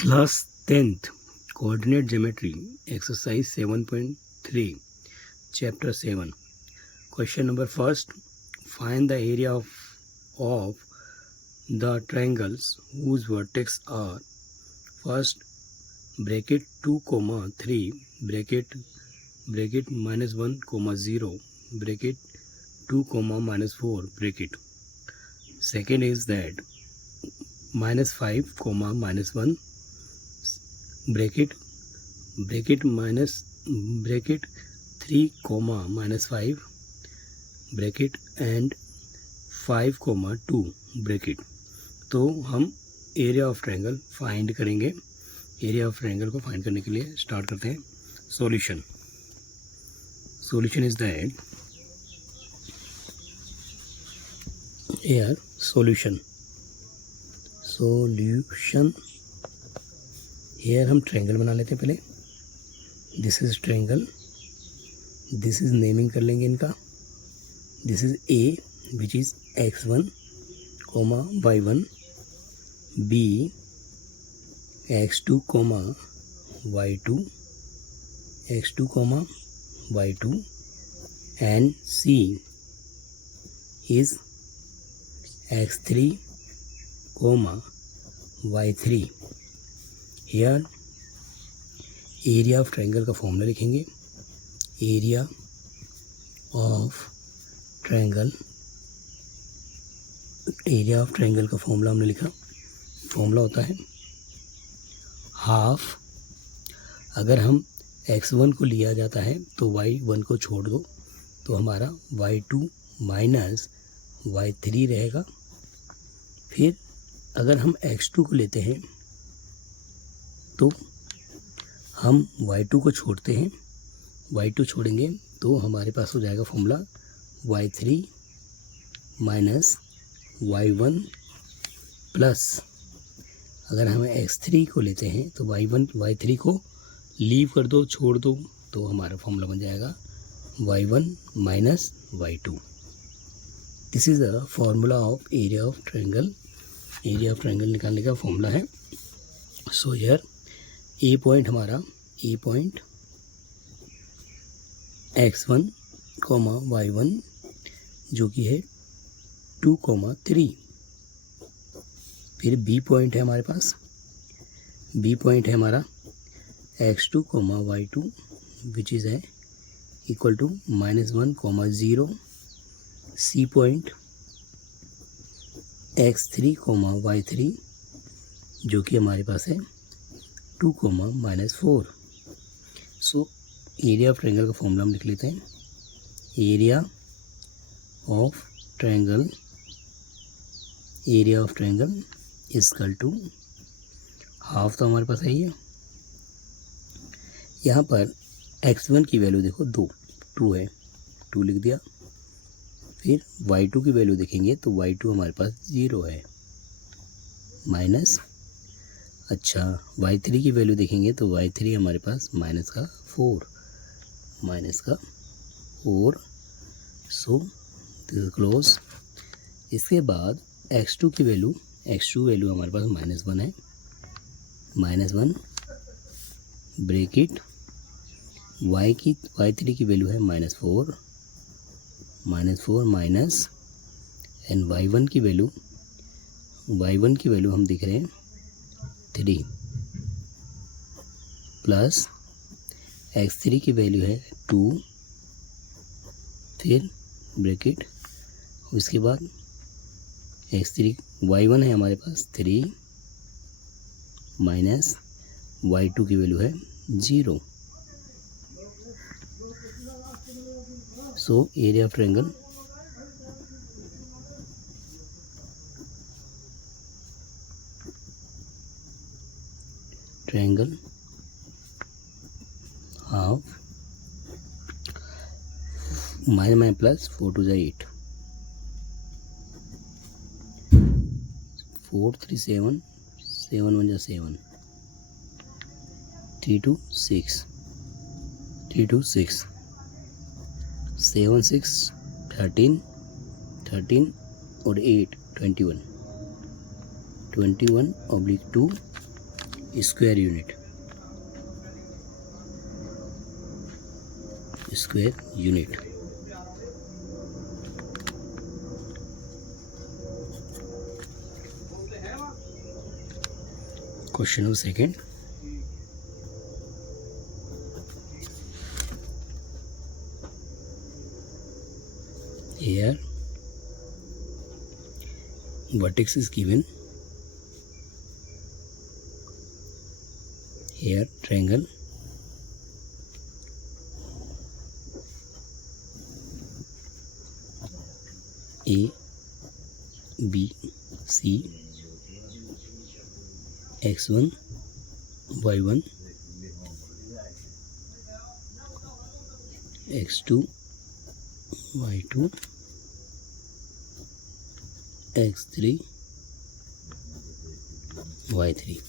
Class 10th Coordinate Geometry Exercise 7.3 Chapter 7. Question number first. Find the area of the triangles whose vertex are first bracket 2 comma 3 bracket minus 1 comma 0 bracket 2 comma minus 4 bracket. Second is that minus 5 comma minus 1 bracket minus bracket 3 comma minus 5 bracket and 5 comma 2 bracket. तो हम area of triangle find करेंगे। Area of triangle को find करने के लिए start करते हैं। Solution is that solution here हम ट्रायंगल बना लेते हैं पहले। This is triangle, this is naming कर लेंगे इनका। This is A which is x1 comma y1, B x2 comma y2 comma y2 and C is x3 comma y3। Here area of triangle का formula लिखेंगे। Area of triangle का formula हमने लिखा। Formula होता है हाफ, अगर हम x1 को लिया जाता है तो y1 को छोड़ दो तो हमारा y2 माइनस y3 रहेगा। फिर अगर हम x2 को लेते हैं तो हम y2 को छोड़ते हैं, y2 छोड़ेंगे तो हमारे पास हो जाएगा formula y3 minus y1 plus अगर हम x3 को लेते हैं तो y3 को लीव कर दो, छोड़ दो तो हमारा फॉर्मूला बन जाएगा y1 minus y2। This is the formula of area of triangle. Area of triangle निकालने का फॉर्मूला है। सो हियर ए पॉइंट हमारा x1 कॉमा y1 जो कि है 2 कॉमा 3। फिर बी पॉइंट है हमारे पास, बी पॉइंट है हमारा x2 comma y2 which is है equal to minus 1 comma 0। C point x3 comma y3 जो कि हमारे पास है 2 comma minus 4। So area of triangle का फॉर्मूला हम लिख लेते हैं। Area of triangle equal to half, तो हमारे पास है ये। यहाँ पर x1 की वैल्यू देखो 2 है, 2 लिख दिया। फिर y2 की वैल्यू देखेंगे तो y2 हमारे पास 0 है माइनस, अच्छा y3 की वैल्यू देखेंगे तो y3 हमारे पास माइनस का 4। So this close. इसके बाद x2 की वैल्यू हमारे पास -1 है, -1 ब्रैकेट y3 की वैल्यू है -4 माइनस एंड y1 की वैल्यू हम दिख रहे हैं 3 प्लस x3 की वैल्यू है 2, फिर ब्रैकेट उसके बाद y1 है हमारे पास 3 माइनस y2 की वैल्यू है 0। सो area of triangle half minus plus 4 to 8, 4 3 7 7 1 7, 3 2 6 7 6 13 और 8 21 21/2 square unit. Square unit. Question number second. Here vertex is given. Here triangle. A, B, C, x1, y1, x2, y2, x3, y3.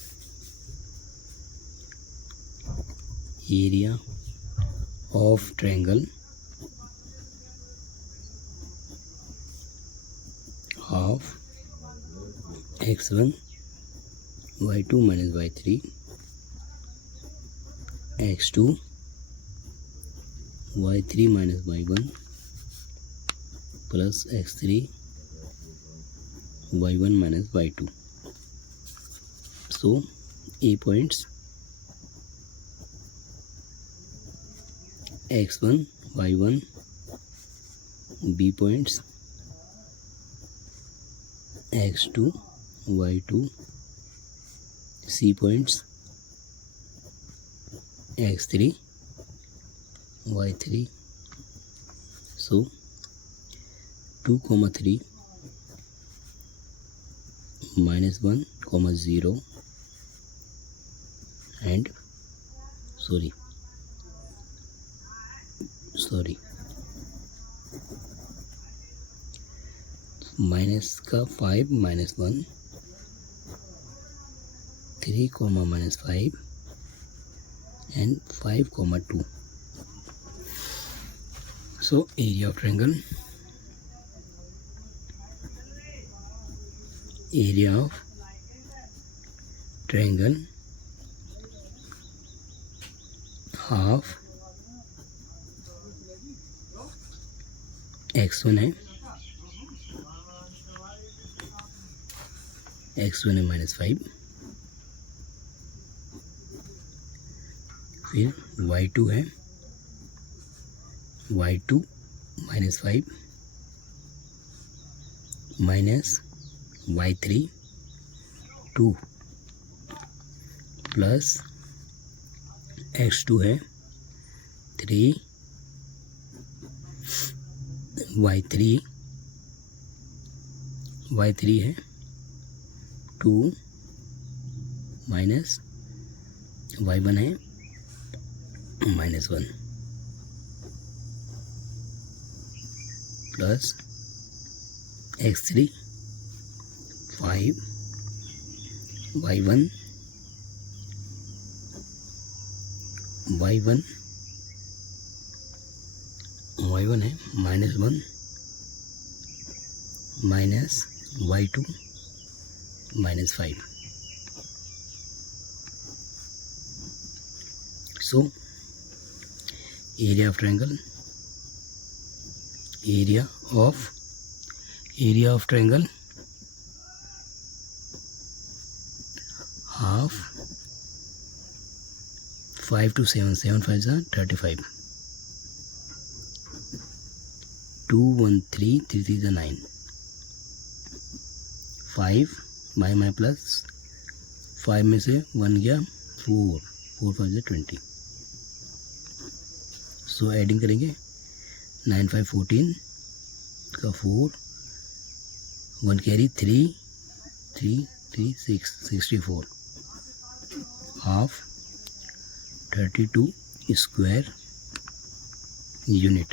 Area of triangle half x1 y2 minus y3 x2 y3 minus y1 plus x3 y1 minus y2. So A points x1 y1, B points x2 y2, C points x3 y3. So 2, 3 minus 1, 0 and sorry minus का 5 minus 1, 3, minus 5 and 5, 2. So area of triangle, half x1 है, minus 5, फिर y2 है, y2 minus 5 minus y3 2 plus x2 है 3 y3 है 2 minus y1 है minus 1 plus x3 5 y1 है minus 1 minus y2 minus 5. So area of triangle, half 5 to 7, 7 5 are 35, 2 1 3 3 3 are 9, 5 my plus 5 में से 1 गया 4, 4 5 is 20. सो एडिंग करेंगे 9 5 14 का 4, 1 carry 3 3 3 6 64, half 32 square unit.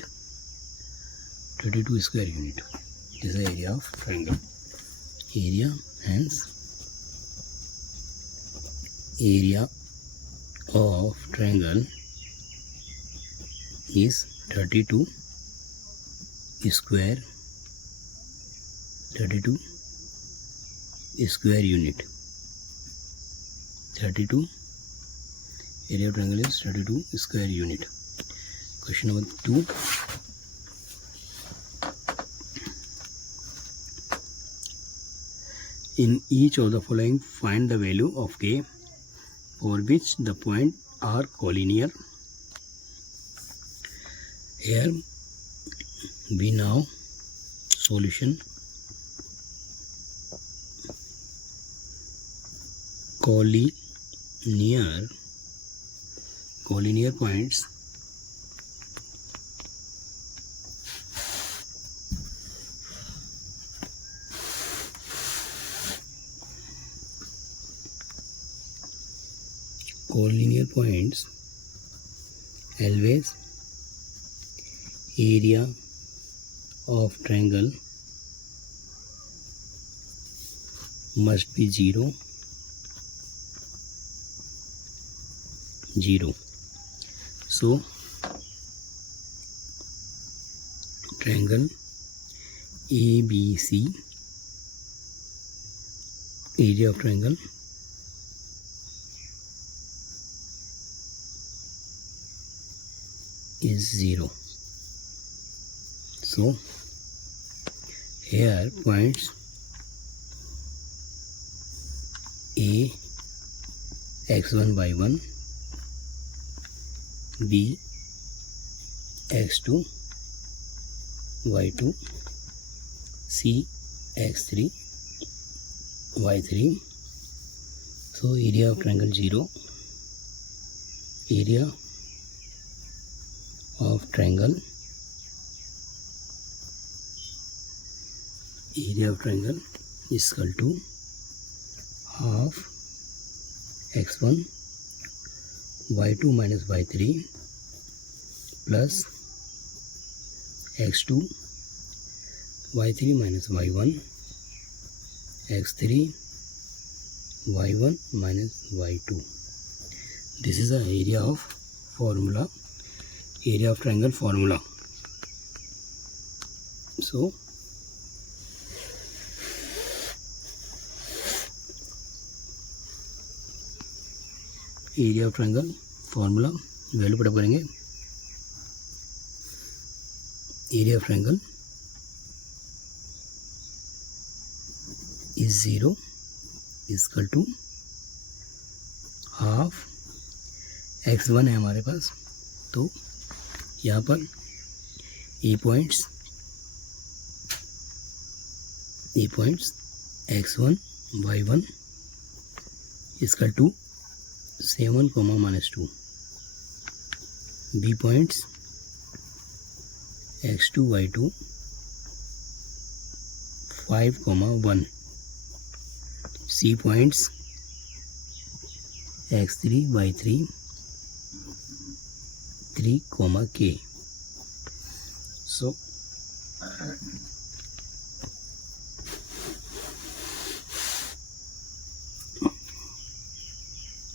32 square unit is the area of triangle. Hence area of triangle is 32 square unit. 32. Area of triangle is 32 square unit. Question number 2. In each of the following, find the value of k for which the points are collinear. Here we now solution. Collinear points always area of triangle must be 0. So triangle ABC, area of triangle is 0. So here points A x1 y1, B x2 y2, C x3 y3. So area of triangle 0. Area of triangle is equal to half x1 y2 minus y3 plus x2 y3 minus y1 x3 y1 minus y2. This is the area of triangle formula. So area of triangle formula value put करेंगे. area of triangle is 0 is equal to half x1 है हमारे पास. तो यहाँ पर A points x1 y1 is equal to 7, -2. B points x2 y2 5, 1. C points x3 y3 3, k. So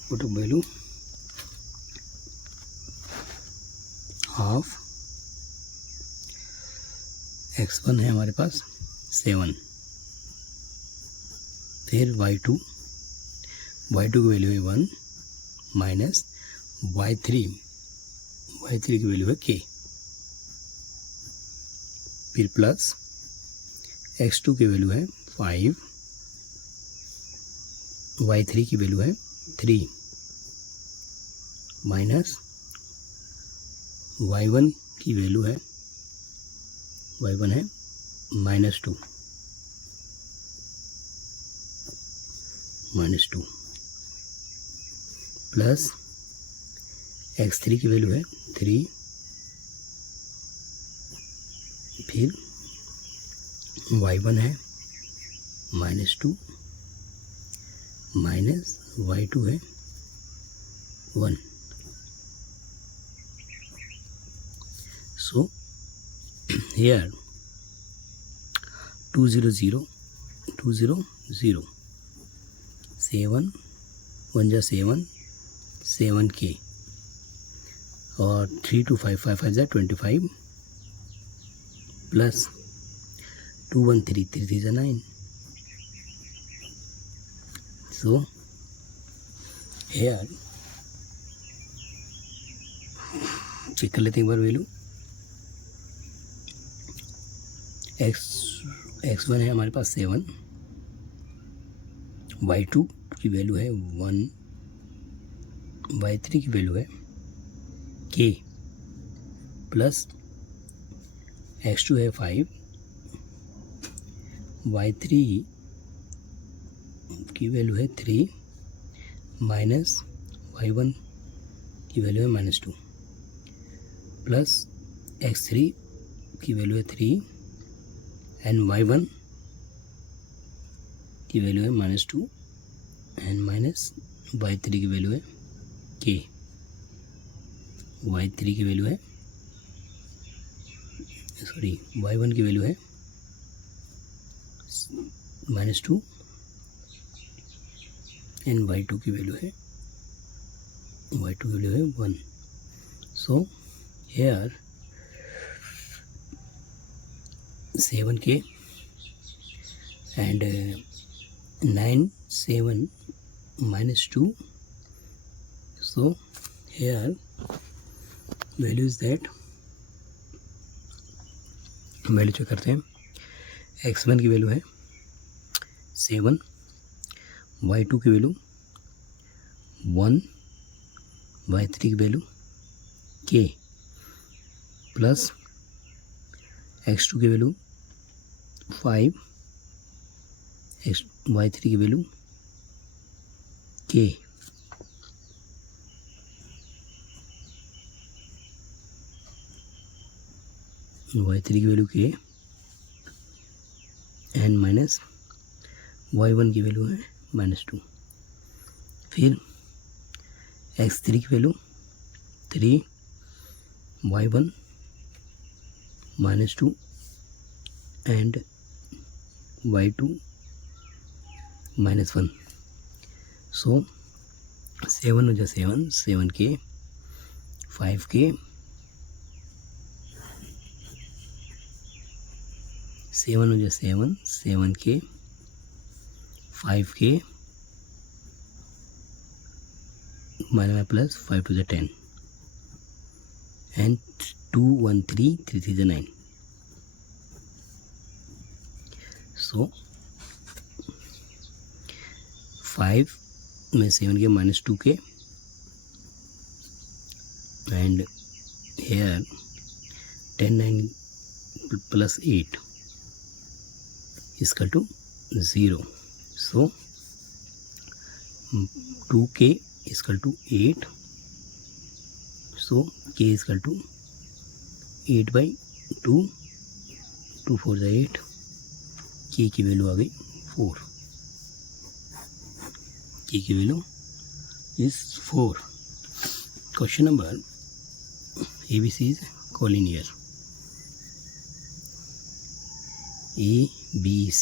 put a value half x1 है हमारे पास 7, फिर y2 की वैल्यू है 1 माइनस y3 की वैल्यू है k, फिर प्लस x2 की वैल्यू है 5, y3 की वैल्यू है 3 माइनस y1 की वैल्यू है -2 प्लस x3 की वैल्यू है 3, फिर y1 है -2 माइनस y2 है 1. So here 2 0 0 2 0 0 7 1 जा 7k और 3 2 5 5 5 जा 25 प्लस 2 1 3 3 3 जा 9. So हेयर चेक कर लेते हैं एक बार वैल्यू। x1 है हमारे पास 7, y2 की वैल्यू है 1, y3 की वैल्यू है k प्लस x2 है 5, y3 की वैल्यू है 3 माइनस y1 की वैल्यू है -2 प्लस x3 की वैल्यू है 3 एंड y1 की वैल्यू है -2 एंड माइनस y3 की वैल्यू है k। y3 की वैल्यू है y1 की वैल्यू है -2 एंड y2 की वैल्यू है 1। So here 7k and 9 7 -2. So here value is that, value check करते हैं। x1 की वैल्यू है 7, y2 की वैल्यू 1, y3 की वैल्यू k प्लस x2 की वैल्यू 5, y3 की वैल्यू k। y3 की value k and minus y1 की वैल्यू है -2। फिर x3 की वैल्यू 3, y1 -2 एंड y2 -1। सो 7 हो जा 7, 7k, 5k, 7 हो जा 7, 7k, 5k minus plus 5 to the 10 and 2 1 3 3 3 the 9। So 5 में 7 के -2k and here 10 9 plus 8 equal to 0। So 2k equal to 8। So k equal to 8/2, 2 4 जा 8, k की value आ गई 4। k की value is 4। Question number ABC is collinear। ABC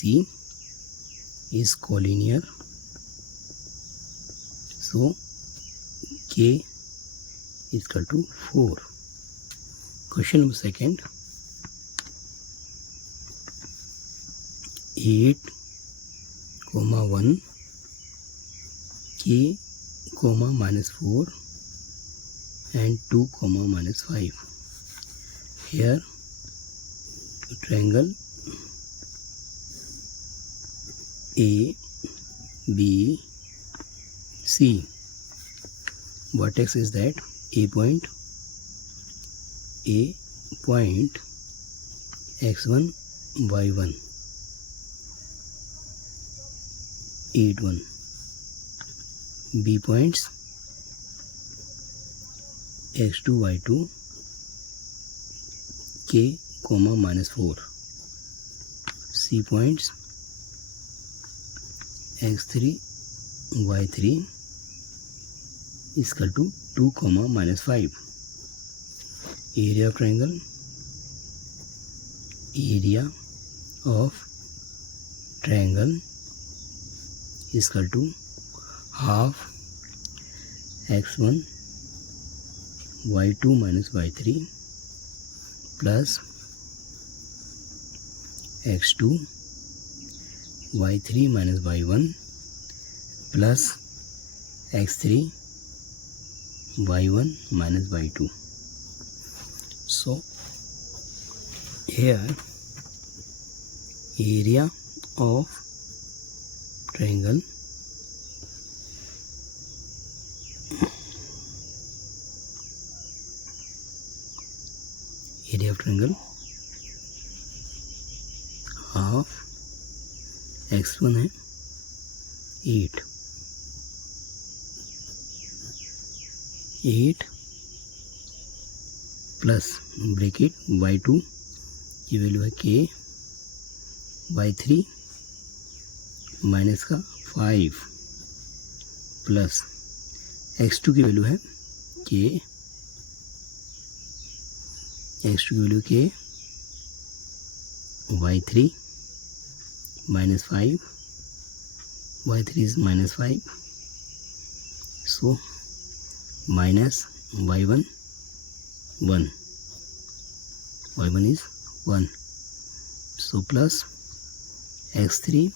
is collinear। So k is equal to 4। Question number second, 8, 1 k, -4 and 2, -5। Here triangle ABC, vertex is that A point x1 y1 8 1, B points x2 y2 k, -4, C points x3 y3 is equal to 2, -5। Area of triangle, area of triangle is equal to half x1 y2 minus y3 plus x2 y3 minus y1 plus x3 y1 minus y2. So here area of triangle half x1 है 8 plus bracket y2 की value है k, y3 minus का 5 plus x2 की value है k, x2 की value k, y3 minus 5, y3 is minus 5, so minus y1 1, y1 is 1, so plus x3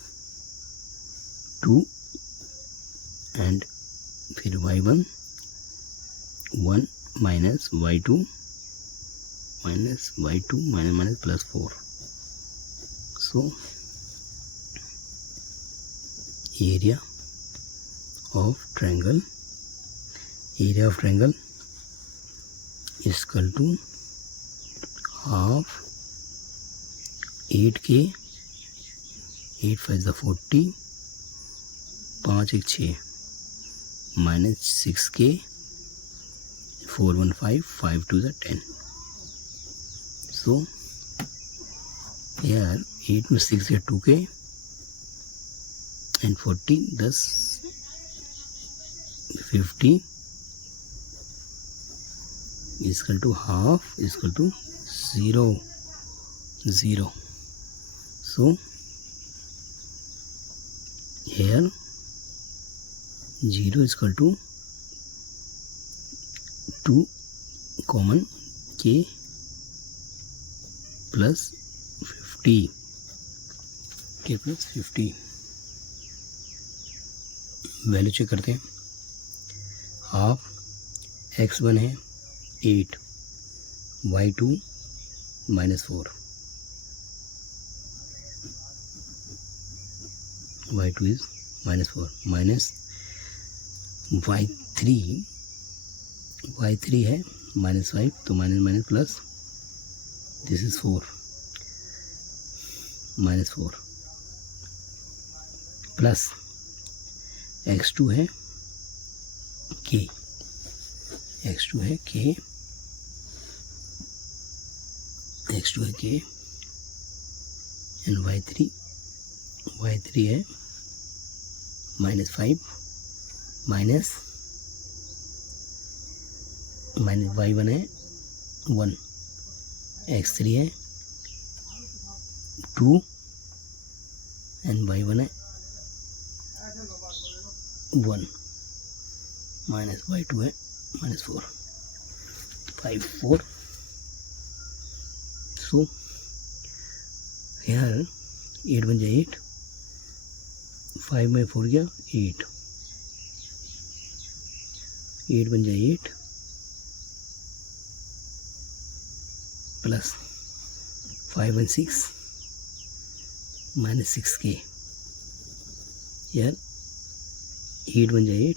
2 and फिर y1 1 minus y2 minus plus 4. So area of triangle is equal to half 8k, 8 5 is 40, 5 1 6 minus 6k, 4 1 5, 5 2 is 10. So here 8 में 6 है 2k and 40 10 50 is equal to half is equal to 0 0. So here 0 is equal to 2 common k plus 50 k plus 50. Value check करते हैं. Half x1 है 8, y2 minus 4, y2 is minus 4 minus y3 है minus 5, तो minus plus this is 4 minus 4 plus x2 है k, and y3 है minus 5 minus y1 है 1, x3 है 2 and y1 है 1 minus y2 है minus 4, 5 4. So here 8 बन जाए 8, 5 में 4 गया 8 बन जाए 8 प्लस 5 and 6 minus 6k. यार 8 बन जाए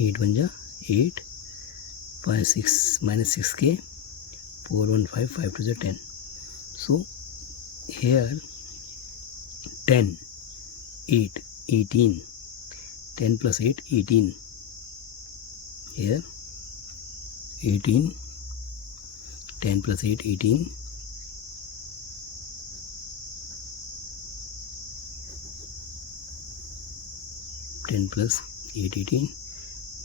8 बन जा 8 5 6 minus 6k, 4 1 5, 5 2 is 10. So here 10 8 18, 10 plus 8 18, here 18, 10 plus 8 18, plus 8 18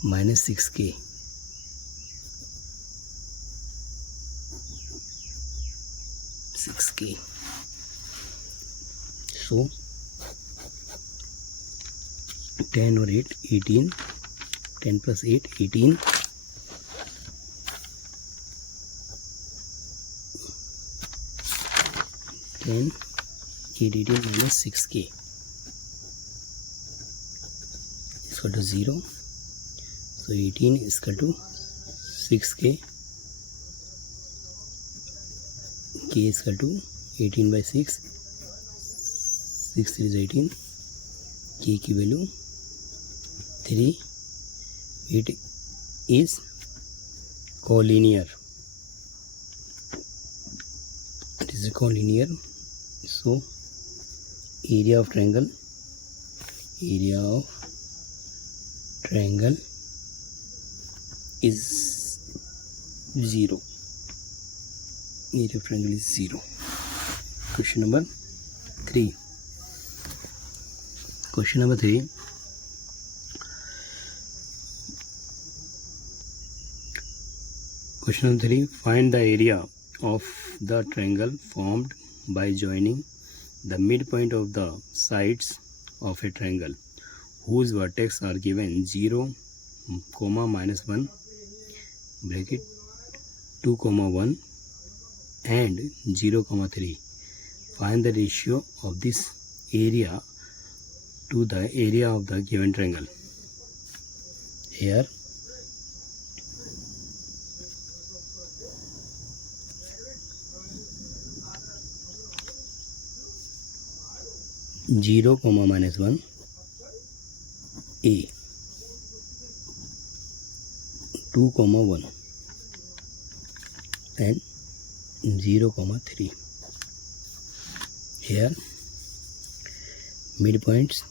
minus 6k, 6k. So 10 और 8 18, 10 plus 8 18, 10 8 18 minus 6k is equal to 0. So 18 is equal to 6k. K is equal to 18 by 6. 6 3 is 18. K की value 3. It is collinear. It is collinear. So area of triangle is 0. Area of triangle is 0. Question number 3. Question number 3. Question number 3. Find the area of the triangle formed by joining the midpoint of the sides of a triangle whose vertex are given 0, -1, bracket 2, 1 and 0, 3. Find the ratio of this area to the area of the given triangle. Here 0, -1 A, 2, 1 and 0, 3. Here midpoints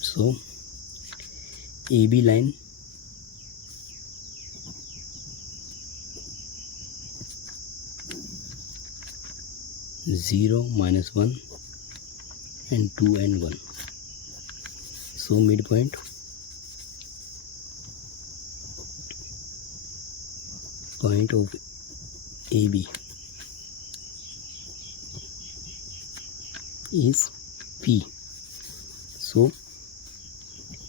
so AB line (0, -1 and 2 and 1). So midpoint point of AB is P. So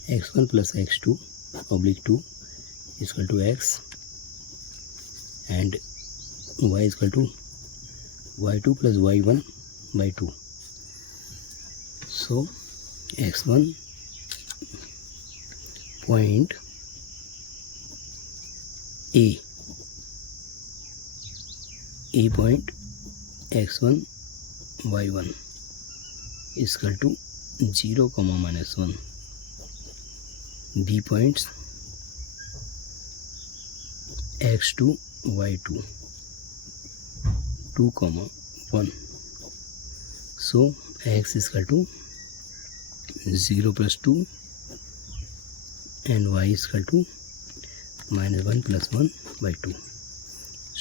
x1 plus x2 oblique 2 is equal to x and y is equal to y2 plus y1 by 2. So x1 point A point x1 y1 is equal to 0, -1. B points x2 y2 2, 1. So x is equal to 0 plus 2 and y is equal to -1 plus 1 by 2.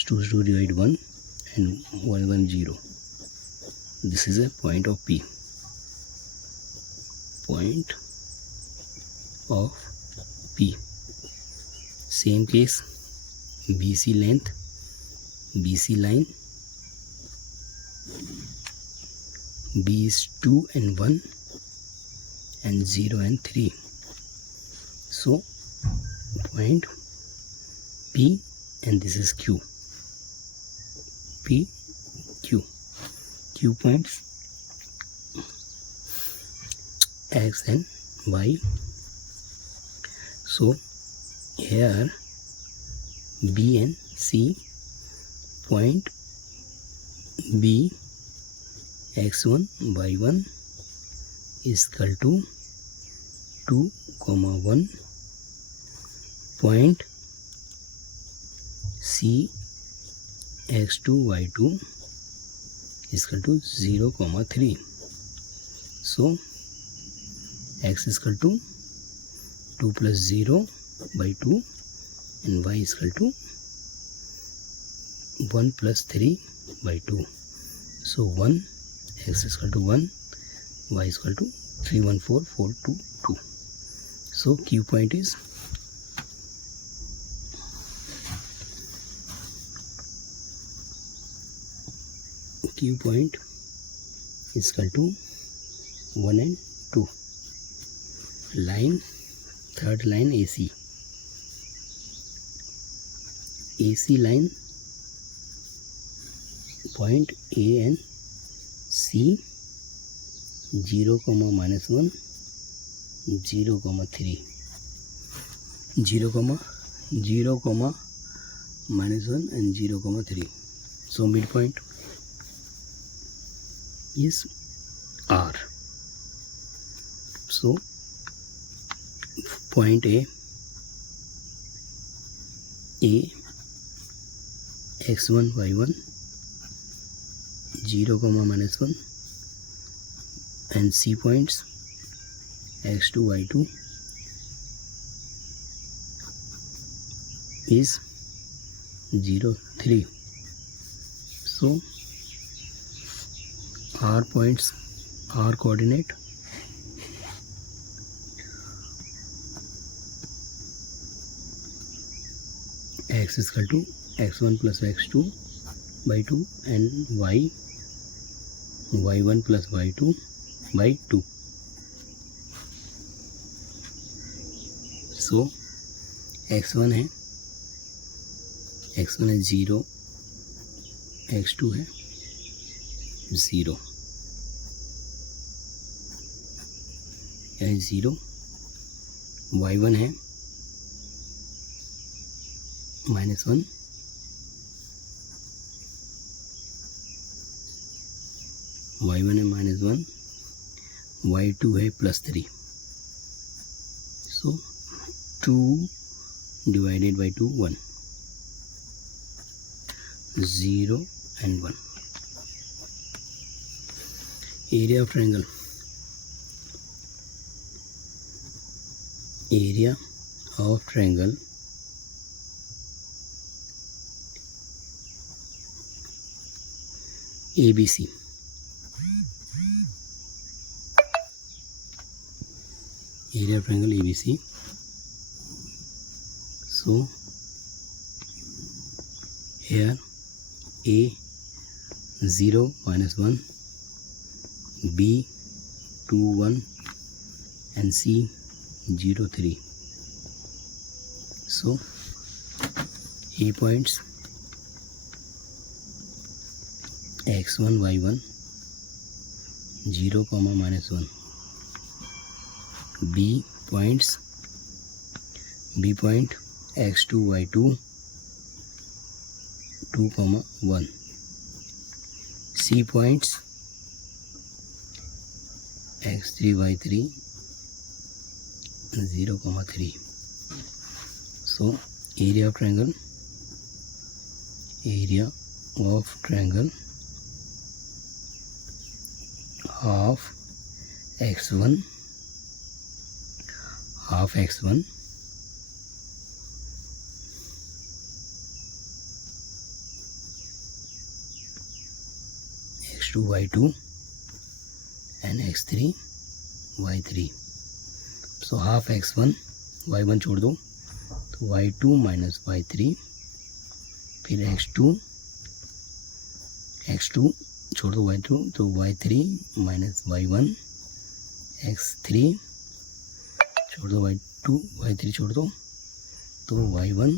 2 to divide 1 and 1 0. This is a point of P. Point of P. Same case, BC length, BC line, B is 2 and 1 and 0 and 3. So point P and this is Q. P, Q. Q points X and Y. So here B and C point B x1 y1 is equal to 2, 1. Point C x2 y2 is equal to 0, 3. So x is equal to 2 plus 0 by 2 and y is equal to 1 plus 3 by 2. So 1, x is equal to 1, y is equal to 3, 1, 4, 4, 2, 2. So Q point is equal to 1 and 2. Line, third line AC. AC line point A and C 0, -1, 0, 3, 0, 0, -1 and 0, 3. So midpoint is R. So point A, x1, y1, 0, -1 and C points x2, y2 is 0, 3. So R points, R coordinate x is equal to x1 plus x2 by 2 and y1 plus y2 by 2. So x1 है 0, x2 है 0, यह 0, y1 है -1, y1 है -1, y2 है +3. So 2 divided by 2, 1, 0 and 1. Area of triangle. Area of triangle ABC. Area of triangle ABC. So here A 0, -1, B 2, 1 and C 0, 3. So A points x1, y1, 0, -1. B point x2, y2, 2, 1. C points x3, y3, 0, 3. So area of triangle half x1, x2, y2 and x3, y3. So half x1, y1 छोड़ दो तो y2 minus y3, फिर x2 छोड़ दो y2 तो y3 minus y1, x3 छोड़ दो y3 छोड़ दो तो y1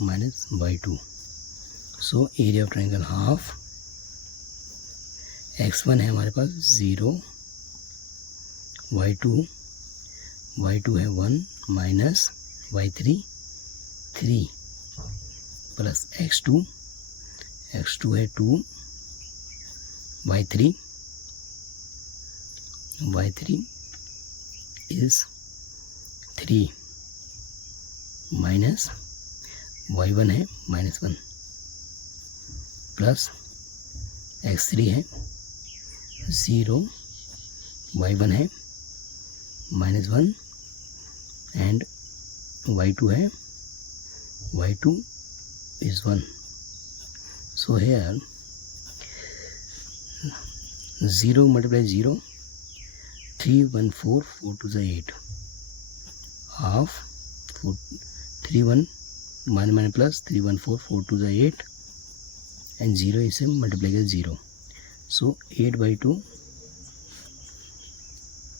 minus y2. So area of triangle half x1 है हमारे पास 0, y2 है 1 माइनस y3 3 प्लस x2 है 2, y3 is 3 माइनस y1 है -1 प्लस x3 है 0, y1 है -1 and y2 है y2 is 1. So here 0 multiply 0, 3 1 4 4 2 is 8, half 4 3 1 minus plus 3 1 4 4 2 is 8 and 0 is multiply 0. So 8 by 2,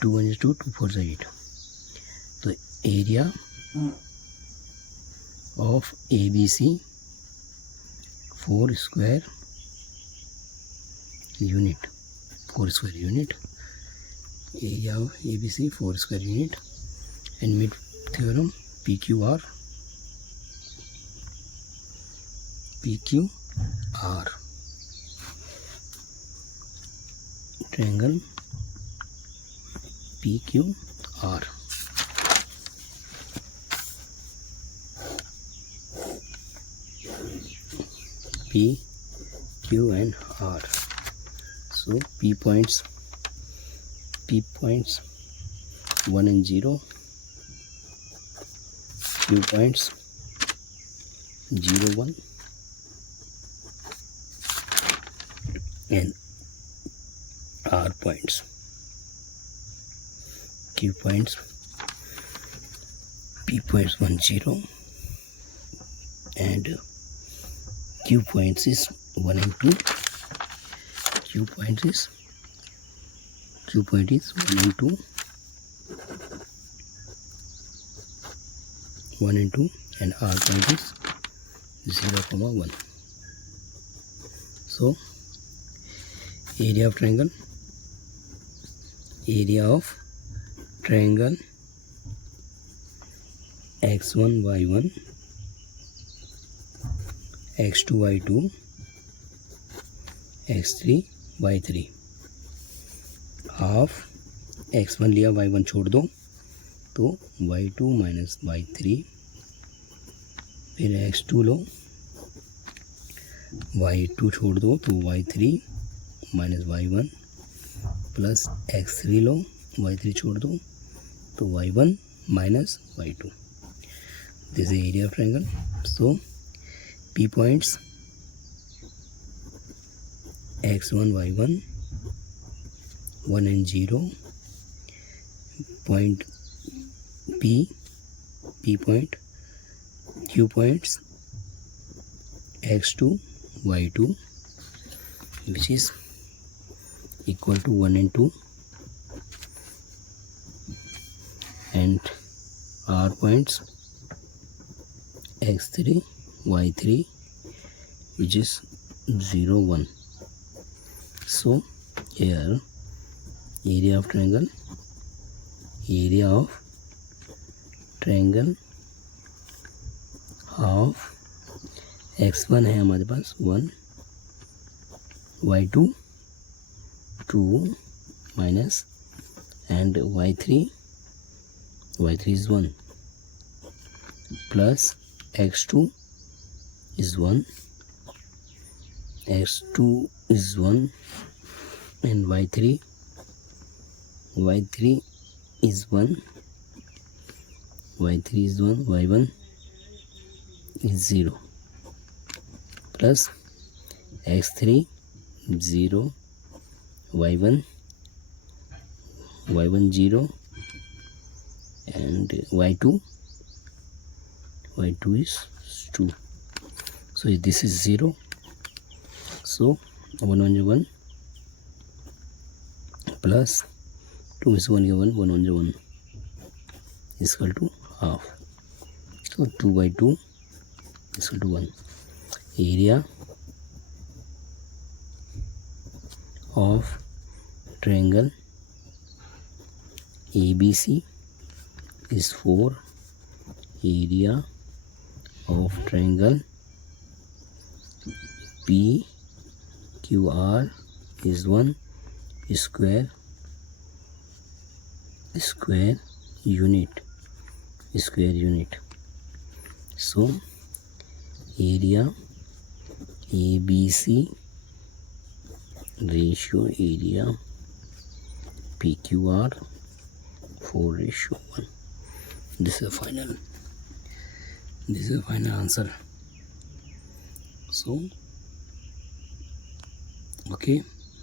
2 1 is 2, 2 4 is 8. So area of ABC 4 square unit, 4 square unit. Area of ABC 4 square unit. And mid theorem PQR. Triangle PQR. P, Q and R. So P points 1 and 0, Q points 0, 1 and R points, Q points, P points 1, 0 and Q points is 1 and 2. Q point is 1 and 2, 1 and 2, and R point is 0, 1. So area of triangle x1 y1 x2 y2 x3 y3 half x1 लिया y1 छोड़ दो तो y2 minus y3, फिर x2 लो y2 छोड़ दो तो y3 minus y1 plus x3 लो y3 छोड़ दो तो y1 minus y2. This is area of triangle. So P points x1 y1 1 and 0, point P point, Q points x2 y2 which is equal to 1 and 2, and R points x3 y3 which is 0, 1. So here area of triangle half x1 है हमारे पास 1, y2 2 minus, and y3 is 1 plus x2 is 1, x2 is 1, and y3 is 1, y3 is 1, y1 is 0 plus x3 0, y1 0, and y2 is 2. So this is 0. So 1 1 1 plus 2 is 1 1 1 1 1 is equal to half. So 2 by 2 is equal to 1. Area of triangle ABC is 4. Area of triangle PQR is 1 square unit. So area ABC ratio area PQR 4:1. This is the final answer. So okay,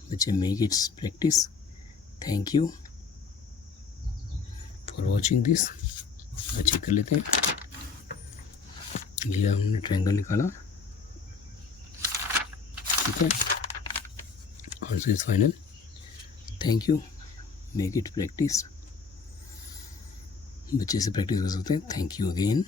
बच्चे make it practice. Thank you for watching this. Check कर लेते हैं. ये हमने triangle निकाला. ठीक है. Answer is final. Thank you. Make it practice. बच्चे से प्रैक्टिस कर सकते हैं. Thank you again.